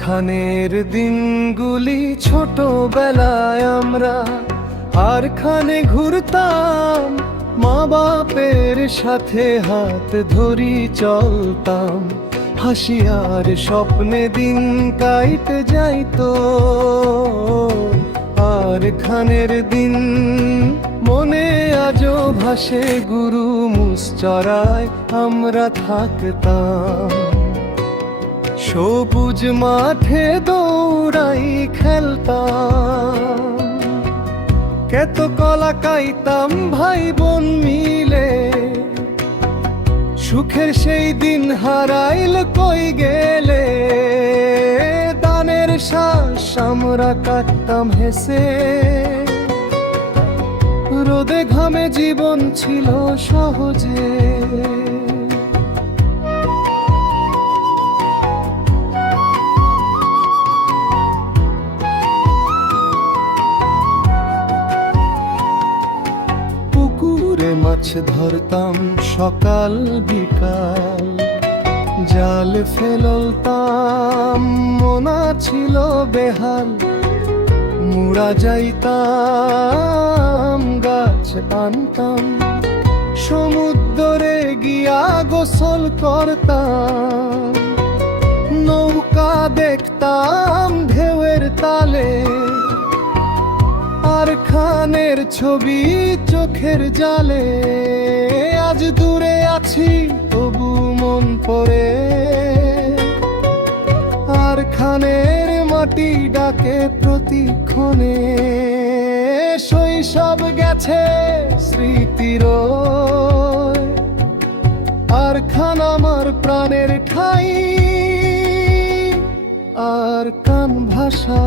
খানের দিনগুলি ছোটবেলায় আমরা খানে ঘুরতাম, মা বাপের সাথে হাত ধরি চলতাম, হাসি আর স্বপ্নে দিন কাইতে যাইতো। খানের দিন মনে আজও ভাসে, গুরু মুসচরায় আমরা থাকতাম। সবুজ মাঠে দৌড়াই খেলতাম, কত কলা খাইতাম ভাই বোন মিলে। সুখের সেই দিন হারাইল কই গেলে, দানের শ্বাস আমরা কাটতাম হেসে। রোদে ঘামে জীবন ছিল সহজে। পুকুরে মাছ ধরতাম সকাল বিকাল, জাল ফেলতাম মোনা ছিল বেহাল। মুড়া যাইতাম গাছ আনতাম, সমুদ্রে গিয়া গোসল করতাম। নৌকা দেখতাম ঢেউয়ের তালে, খানের ছবি চোখের জালে। আজ দূরে আছি তবু মন পড়ে, খানের মাটি ডাকে প্রতিক্ষণে। শৈশব গেছে স্মৃতির, খান আমার প্রাণের ঠাই। কান ভাষা